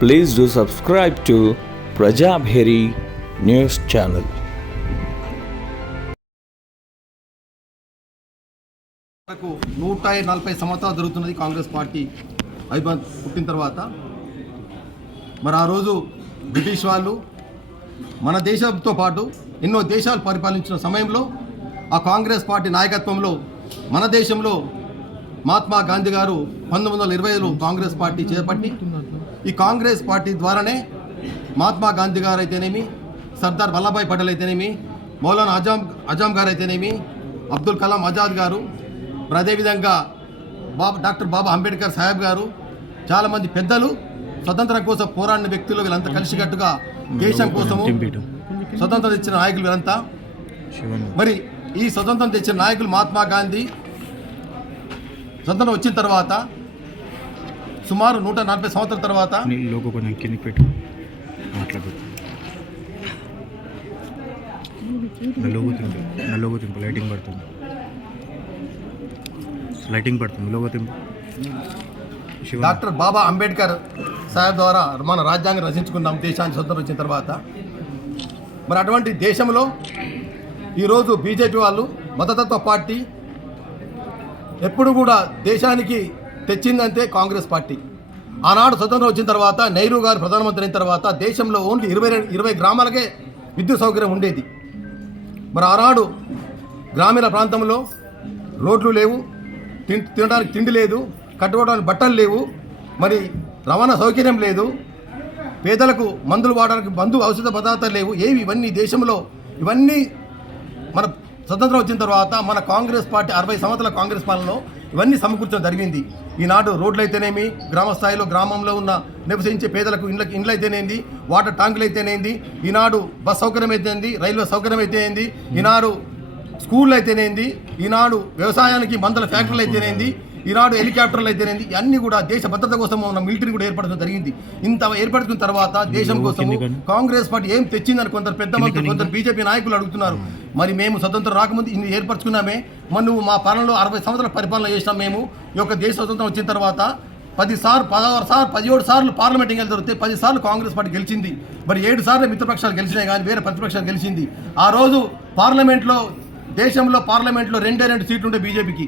Please do subscribe to Prajabheri news channel. నూట నలభై సంవత్సరాలు జరుగుతున్నది కాంగ్రెస్ పార్టీ అయిపోయి పుట్టిన తర్వాత. మరి ఆ రోజు బ్రిటిష్ వాళ్ళు మన దేశంతో పాటు ఎన్నో దేశాలు పరిపాలించిన సమయంలో ఆ కాంగ్రెస్ పార్టీ నాయకత్వంలో మన దేశంలో మహాత్మా గాంధీ గారు పంతొమ్మిది వందల ఇరవైలో కాంగ్రెస్ పార్టీ చేపట్టి ఈ కాంగ్రెస్ పార్టీ ద్వారానే మహాత్మా గాంధీ గారు అయితేనేమి సర్దార్ వల్లభాయ్ పటేల్ అయితేనేమి మౌలానా అజాం అజాం గారు అయితేనేమి అబ్దుల్ కలాం ఆజాద్ గారు అదేవిధంగా బాబా డాక్టర్ బాబా అంబేద్కర్ సాహెబ్ గారు చాలామంది పెద్దలు స్వతంత్రం కోసం పోరాడిన వ్యక్తులు వీళ్ళంతా కలిసికట్టుగా దేశం కోసము స్వతంత్రం తెచ్చిన నాయకులు వీళ్ళంతా. మరి ఈ స్వతంత్రం తెచ్చిన నాయకులు మహాత్మా గాంధీ స్వతంత్రం వచ్చిన తర్వాత సుమారు నూట నలభై సంవత్సరాల తర్వాత నీ లోగో కొంచెం కిందికి పెట్టు. మాట్లాడు. నా లోగో తింపు. నా లోగో తింపు. లైటింగ్ పడుతుంది. లైటింగ్ పడుతుంది. లోగో తింపు. శివ. డాక్టర్ బాబా అంబేద్కర్ సాహెబ్ ద్వారా మన రాజ్యాంగం రచించుకున్నాం దేశానికి స్వతంత్రం వచ్చిన తర్వాత. మరి అటువంటి దేశంలో ఈరోజు బీజేపీ వాళ్ళు మతతత్వ పార్టీ ఎప్పుడు కూడా దేశానికి తెచ్చిందంటే కాంగ్రెస్ పార్టీ. ఆనాడు స్వతంత్రం వచ్చిన తర్వాత నెహ్రూ గారు ప్రధానమంత్రి అయిన తర్వాత దేశంలో ఓన్లీ ఇరవై ఇరవై గ్రామాలకే విద్యుత్ సౌకర్యం ఉండేది. మరి ఆనాడు గ్రామీణ ప్రాంతంలో రోడ్లు లేవు తినడానికి తిండి లేదు కట్టుకోవడానికి బట్టలు లేవు మరి రవాణా సౌకర్యం లేదు పేదలకు మందులు వాడడానికి మందు ఔషధ పదార్థాలు లేవు ఏవి ఇవన్నీ దేశంలో ఇవన్నీ మన స్వతంత్రం వచ్చిన తర్వాత మన కాంగ్రెస్ పార్టీ అరవై సంవత్సరాల కాంగ్రెస్ పాలనలో ఇవన్నీ సమకూర్చడం జరిగింది. ఈనాడు రోడ్లు అయితేనేమి గ్రామ స్థాయిలో గ్రామంలో ఉన్న నివసించే పేదలకు ఇండ్ల ఇండ్లు అయితేనేంది వాటర్ ట్యాంకులు అయితేనేంది ఈనాడు బస్ సౌకర్యం అయితేంది రైల్వే సౌకర్యం అయితేంది ఈనాడు స్కూళ్ళు అయితేనేంది ఈనాడు వ్యవసాయానికి మందల ఫ్యాక్టరీలు అయితేనేంది ఈనాడు హెలికాప్టర్లు అయితేనేంది అన్ని కూడా దేశ భద్రత కోసం ఉన్న మిలిటరీ కూడా ఏర్పడడం జరిగింది. ఇంత ఏర్పడుతున్న తర్వాత దేశం కోసం కాంగ్రెస్ పార్టీ ఏం తెచ్చిందని కొందరు పెద్ద మంత్రులు కొందరు బీజేపీ నాయకులు అడుగుతున్నారు. మరి మేము స్వతంత్రం రాకముందు ఇన్ని ఏర్పరచుకున్నామే. మరి నువ్వు మా పాలనలో అరవై సంవత్సరాల పరిపాలన చేసినాం మేము. ఈ యొక్క దేశ స్వతంత్రం వచ్చిన తర్వాత పది సార్లు పదహారు సార్లు పదిహేడు సార్లు పార్లమెంట్ ఎన్నికలు దొరికితే పది సార్లు కాంగ్రెస్ పార్టీ గెలిచింది. మరి ఏడు సార్లు మిత్రపక్షాలు గెలిచినాయి కానీ వేరే ప్రతిపక్షాలు గెలిచింది. ఆ రోజు పార్లమెంట్లో దేశంలో పార్లమెంట్లో రెండే రెండు సీట్లు ఉండే బీజేపీకి.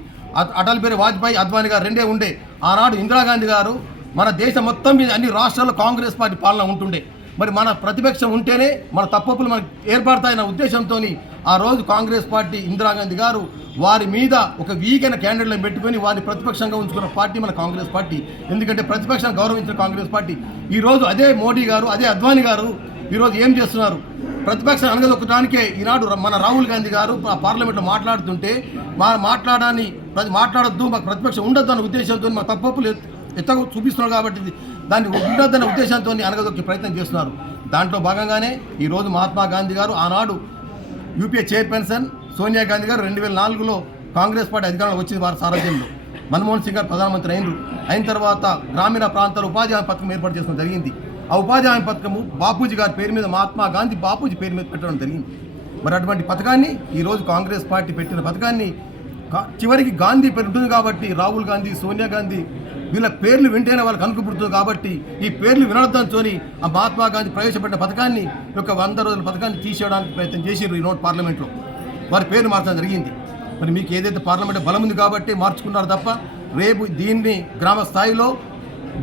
అటల్ బిహారీ వాజ్పేయి అద్వానీ గారు రెండే ఉండే. ఆనాడు ఇందిరాగాంధీ గారు మన దేశం మొత్తం మీద అన్ని రాష్ట్రాల్లో కాంగ్రెస్ పార్టీ పాలన ఉంటుండే. మరి మన ప్రతిపక్షం ఉంటేనే మన తప్పులు మనకు ఏర్పడతాయన్న ఉద్దేశంతో ఆ రోజు కాంగ్రెస్ పార్టీ ఇందిరాగాంధీ గారు వారి మీద ఒక వీకైన క్యాండిడేట్లను పెట్టుకొని వారిని ప్రతిపక్షంగా ఉంచుకున్న పార్టీ మన కాంగ్రెస్ పార్టీ. ఎందుకంటే ప్రతిపక్షాన్ని గౌరవించిన కాంగ్రెస్ పార్టీ. ఈరోజు అదే మోడీ గారు అదే అద్వానీ గారు ఈరోజు ఏం చేస్తున్నారు? ప్రతిపక్షం అనగదొక్కడానికే ఈనాడు మన రాహుల్ గాంధీ గారు పార్లమెంట్లో మాట్లాడుతుంటే మా మాట్లాడాన్ని ప్రతి- మాట్లాడొద్దు మాకు ప్రతిపక్షం ఉండొద్దు అనే ఉద్దేశంతో మా తప్పులు ఎత్త చూపిస్తున్నారు కాబట్టి దాన్ని ఉండొద్దనే ఉద్దేశంతో అనగదొక్కే ప్రయత్నం చేస్తున్నారు. దాంట్లో భాగంగానే ఈరోజు మహాత్మా గాంధీ గారు ఆనాడు యూపీఏ చైర్పర్సన్ సోనియా గాంధీ గారు రెండు వేల నాలుగులో కాంగ్రెస్ పార్టీ అధికారంలో వచ్చింది వారి సారథ్యంలో. మన్మోహన్ సింగ్ గారు ప్రధానమంత్రి అయినరు. అయిన తర్వాత గ్రామీణ ప్రాంతాల ఉపాధి హామీ పథకం ఏర్పాటు చేసుకోవడం జరిగింది. ఆ ఉపాధి హామీ పథకము బాపూజీ గారి పేరు మీద మహాత్మా గాంధీ బాపూజీ పేరు మీద పెట్టడం జరిగింది. మరి అటువంటి పథకాన్ని ఈరోజు కాంగ్రెస్ పార్టీ పెట్టిన పథకాన్ని చివరికి గాంధీ పేరు ఉంటుంది కాబట్టి రాహుల్ గాంధీ సోనియా గాంధీ వీళ్ళ పేర్లు వింటేనే వాళ్ళకి అనుకుపుడుతుంది కాబట్టి ఈ పేర్లు వినడంతోని ఆ మహాత్మా గాంధీ ప్రవేశపెట్టిన పథకాన్ని యొక్క వంద రోజుల పథకాన్ని తీసేయడానికి ప్రయత్నం చేసిర్రు ఈ నోట్ పార్లమెంట్లో. వారి పేరు మార్చడం జరిగింది. మరి మీకు ఏదైతే పార్లమెంట్ బలం ఉంది కాబట్టి మార్చుకున్నారు తప్ప రేపు దీన్ని గ్రామ స్థాయిలో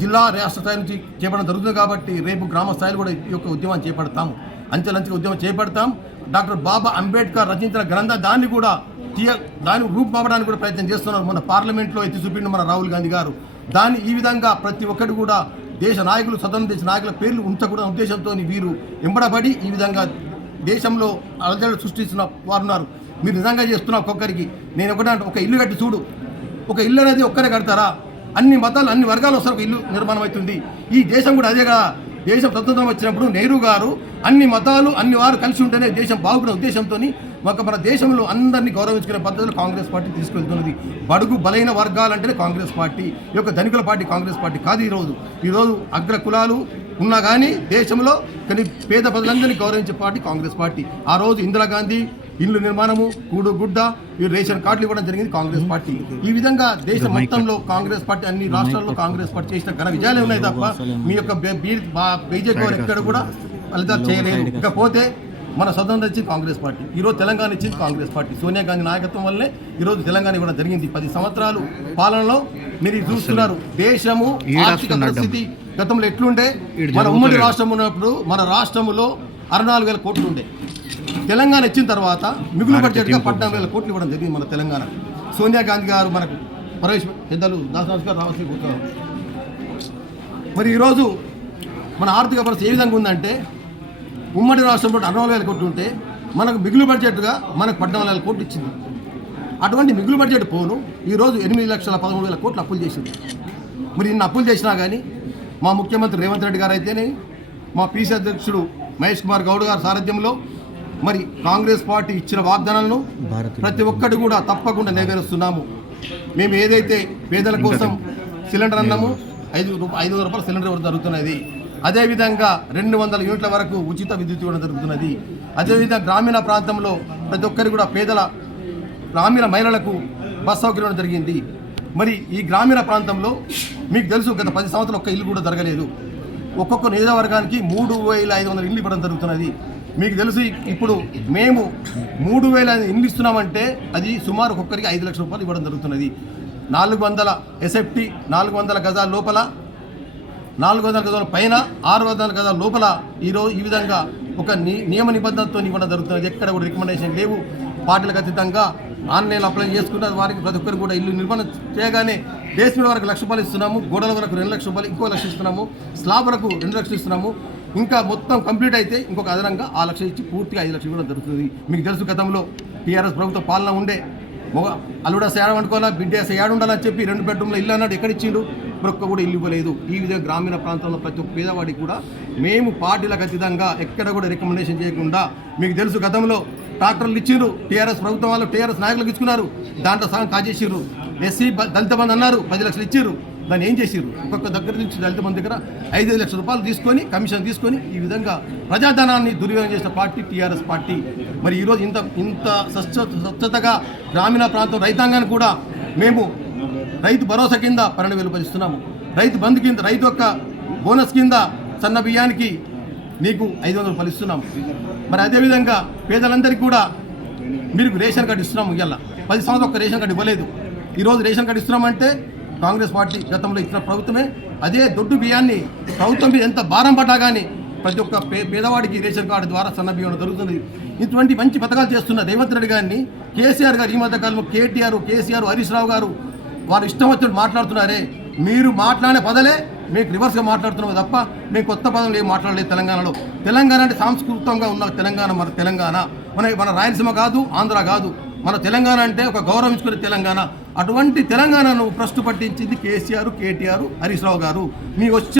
జిల్లా రాష్ట్ర స్థాయి నుంచి చేపడడం జరుగుతుంది కాబట్టి రేపు గ్రామ స్థాయిలో కూడా ఈ యొక్క ఉద్యమాన్ని చేపడతాం అంచెలంచెగా ఉద్యమం చేపడతాం. డాక్టర్ బాబా అంబేద్కర్ రచించిన గ్రంథ దాన్ని కూడా తీయ దాన్ని రూపుమాపడానికి కూడా ప్రయత్నం చేస్తున్నారు మన పార్లమెంట్లో ఎత్తి చూపిండు మన రాహుల్ గాంధీ గారు. దాన్ని ఈ విధంగా ప్రతి ఒక్కటి కూడా దేశ నాయకులు స్వతంత్ర దేశ నాయకుల పేర్లు ఉంచకూడదు ఉద్దేశంతో వీరు ఎంబడబడి ఈ విధంగా దేశంలో అలజడి సృష్టిస్తున్న వారు ఉన్నారు. మీరు నిజంగా చేస్తున్న ఒక్కొక్కరికి నేను ఒకటే ఒక ఇల్లు కట్టి చూడు. ఒక ఇల్లు అనేది ఒక్కరే కడతారా? అన్ని మతాలు అన్ని వర్గాలు వస్తారు ఒక ఇల్లు నిర్మాణం అవుతుంది. ఈ దేశం కూడా అదే కదా. దేశం స్వతంత్రం వచ్చినప్పుడు నెహ్రూ గారు అన్ని మతాలు అన్ని వారు కలిసి ఉంటేనే దేశం బాగుపడే ఉద్దేశంతో ఒక మన దేశంలో అందరినీ గౌరవించుకునే పద్ధతిలో కాంగ్రెస్ పార్టీ తీసుకెళ్తున్నది. బడుగు బలైన వర్గాలంటేనే కాంగ్రెస్ పార్టీ ఈ యొక్క ధనికుల పార్టీ కాంగ్రెస్ పార్టీ కాదు ఈరోజు. ఈరోజు అగ్ర కులాలు ఉన్నా కానీ దేశంలో కానీ పేద ప్రజలందరినీ గౌరవించే పార్టీ కాంగ్రెస్ పార్టీ. ఆ రోజు ఇందిరాగాంధీ ఇల్లు నిర్మాణము కూడు గుడ్డ ఈ రేషన్ కార్డులు ఇవ్వడం జరిగింది కాంగ్రెస్ పార్టీ. ఈ విధంగా దేశ మొత్తంలో కాంగ్రెస్ పార్టీ అన్ని రాష్ట్రాల్లో కాంగ్రెస్ పార్టీ చేసిన ఘన విజయాలే ఉన్నాయి తప్ప మీ యొక్క బీజేపీ వారు ఎక్కడ కూడా ఫలితాలు చేయలేదు ఇకపోతే మన స్వతంత్రం ఇచ్చింది కాంగ్రెస్ పార్టీ. ఈరోజు తెలంగాణ ఇచ్చింది కాంగ్రెస్ పార్టీ. సోనియా గాంధీ నాయకత్వం వల్లే ఈరోజు తెలంగాణ ఇవ్వడం జరిగింది. పది సంవత్సరాలు పాలనలో మీరు చూస్తున్నారు. దేశము ఆర్థిక. పరిస్థితి గతంలో ఎట్లుండే? మన ఉమ్మడి. రాష్ట్రం ఉన్నప్పుడు మన రాష్ట్రంలో అరవై నాలుగు వేల కోట్లు ఉండే. తెలంగాణ ఇచ్చిన తర్వాత మిగులు బడ్జెట్గా పద్నాలుగు వేల కోట్లు ఇవ్వడం జరిగింది మన తెలంగాణ. సోనియా గాంధీ గారు మనకు ప్రవేశ పెద్దలు దాసరాజు గారు రావాల్సి కూర్చున్నారు మరి ఈరోజు మన ఆర్థిక పరిస్థితి ఏ విధంగా ఉందంటే ఉమ్మడి రాష్ట్రంలో అరవై వేల కోట్లు ఉంటే మనకు మిగులు బడ్జెట్గా మనకు పద్నాలుగు వేల కోట్లు ఇచ్చింది. అటువంటి మిగులు బడ్జెట్ పోను ఈరోజు ఎనిమిది లక్షల పదమూడు వేల కోట్లు అప్పులు చేసింది. మరి ఇన్ని అప్పులు చేసినా కానీ మా ముఖ్యమంత్రి రేవంత్ రెడ్డి గారు అయితేనే మా పీసీ అధ్యక్షుడు మహేష్ కుమార్ గౌడ్ గారి సారథ్యంలో మరి కాంగ్రెస్ పార్టీ ఇచ్చిన వాగ్దానాలను ప్రతి ఒక్కటి కూడా తప్పకుండా నెరవేరుస్తున్నాము. మేము ఏదైతే పేదల కోసం సిలిండర్ అన్నాము ఐదు ఐదు వందల రూపాయల సిలిండర్ ఇవ్వడం జరుగుతున్నది. అదేవిధంగా రెండు వందల యూనిట్ల వరకు ఉచిత విద్యుత్ ఇవ్వడం జరుగుతున్నది. అదేవిధంగా గ్రామీణ ప్రాంతంలో ప్రతి ఒక్కరి కూడా పేదల గ్రామీణ మహిళలకు బస్ సౌకర్యం ఇవ్వడం జరిగింది. మరి ఈ గ్రామీణ ప్రాంతంలో మీకు తెలుసు గత పది సంవత్సరాలు ఒక్క ఇల్లు కూడా జరగలేదు. ఒక్కొక్క నియోజకవర్గానికి మూడు వేల ఐదు వందల ఇల్లు ఇవ్వడం జరుగుతున్నది. మీకు తెలుసు ఇప్పుడు మేము మూడు వేల ఇల్లు ఇస్తున్నామంటే అది సుమారు ఒక్కొక్కరికి ఐదు లక్షల రూపాయలు ఇవ్వడం జరుగుతున్నది. నాలుగు వందల ఎస్ఎఫ్టీ నాలుగు వందల గజాల లోపల నాలుగు వందల గజాల పైన ఆరు వందల గజాల లోపల ఈరోజు ఈ విధంగా ఒక ని నియమ నిబంధనతో ఇవ్వడం జరుగుతున్నది. ఎక్కడ కూడా రికమెండేషన్ లేవు. పార్టీలకు అతీతంగా ఆన్లైన్ అప్లై చేసుకున్న వారికి ప్రతి ఒక్కరు కూడా ఇల్లు నిర్మాణం చేయగానే బేస్మెంట్ వరకు లక్ష రూపాయలు ఇస్తున్నాము గోడల వరకు రెండు లక్షల రూపాయలు ఇంకో లక్ష ఇస్తున్నాము స్లాబ్ వరకు రెండు లక్షలు ఇస్తున్నాము. ఇంకా మొత్తం కంప్లీట్ అయితే ఇంకొక అదనంగా ఆ లక్ష ఇచ్చి పూర్తిగా ఐదు లక్షలు ఇవ్వడం జరుగుతుంది. మీకు తెలుసు గతంలో టీఆర్ఎస్ ప్రభుత్వ పాలన ఉండే. మొగ అల్లుడా సేడ అనుకోవాలా బిడ్డ ఏడు ఉండాలని చెప్పి రెండు బెడ్రూమ్లో ఇల్లు అన్నాడు. ఎక్కడ ఇచ్చిండు? ఒక్క కూడా ఇల్లు ఇవ్వలేదు. ఈ విధంగా గ్రామీణ ప్రాంతంలో ప్రతి ఒక్క పేదవాడికి కూడా మేము పార్టీలకు అతీతంగా ఎక్కడ కూడా రికమెండేషన్ చేయకుండా మీకు తెలుసు గతంలో ట్రాక్టర్లు ఇచ్చిండ్రు. టీఆర్ఎస్ ప్రభుత్వం వాళ్ళు టీఆర్ఎస్ నాయకులకు ఇచ్చుకున్నారు. దాంట్లో సగం కాజేసిర్రు. ఎస్సీ దళిత బంధు అన్నారు. పది లక్షలు ఇచ్చిండ్రు. దాన్ని ఏం చేసారు ఒక్కొక్క దగ్గర నుంచి దళిత మంది దగ్గర ఐదు లక్షల రూపాయలు తీసుకొని కమిషన్ తీసుకొని ఈ విధంగా ప్రజాధనాన్ని దుర్వినియోగం చేసిన పార్టీ టీఆర్ఎస్ పార్టీ. మరి ఈరోజు ఇంత ఇంత స్వచ్ఛ స్వచ్ఛతగా గ్రామీణ ప్రాంతం రైతాంగాన్ని కూడా మేము రైతు భరోసా కింద పన్నెండు వేలు భరిస్తున్నాము రైతు బంధు కింద రైతు యొక్క బోనస్ కింద సన్న బియ్యానికి నీకు ఐదు వందలు రూపాయలు మరి అదేవిధంగా పేదలందరికీ కూడా మీరు రేషన్ కార్డు ఇస్తున్నాము ఇవాళ పది సంవత్సరాలు ఒక రేషన్ కార్డు ఇవ్వలేదు. ఈరోజు రేషన్ కార్డు ఇస్తున్నామంటే కాంగ్రెస్ పార్టీ గతంలో ఇచ్చిన ప్రభుత్వమే అదే దొడ్డు బియ్యాన్ని ప్రభుత్వం మీద ఎంత భారం పడ్డా కానీ ప్రతి ఒక్క పే పేదవాడికి రేషన్ కార్డు ద్వారా సన్న బియ్యం జరుగుతుంది ఇటువంటి మంచి పథకాలు చేస్తున్న రేవంత్ రెడ్డి గారిని కేసీఆర్ గారు ఈ మధ్య కాలంలో కేటీఆర్ కేసీఆర్ హరీష్ రావు గారు వారు ఇష్టం వచ్చినట్టు మాట్లాడుతున్నారే. మీరు మాట్లాడే పదలే మీకు రివర్స్గా మాట్లాడుతున్నాం తప్ప మేము కొత్త పదం ఏం మాట్లాడలేదు తెలంగాణలో. తెలంగాణ అంటే సాంస్కృతంగా ఉన్న తెలంగాణ మన తెలంగాణ. మన మన రాయలసీమ కాదు ఆంధ్ర కాదు. మన తెలంగాణ అంటే ఒక గౌరవించుకునే తెలంగాణ. అటువంటి తెలంగాణను ప్రశ్న పట్టించింది కేసీఆర్ కేటీఆర్ హరీష్ రావు గారు. మీ వచ్చి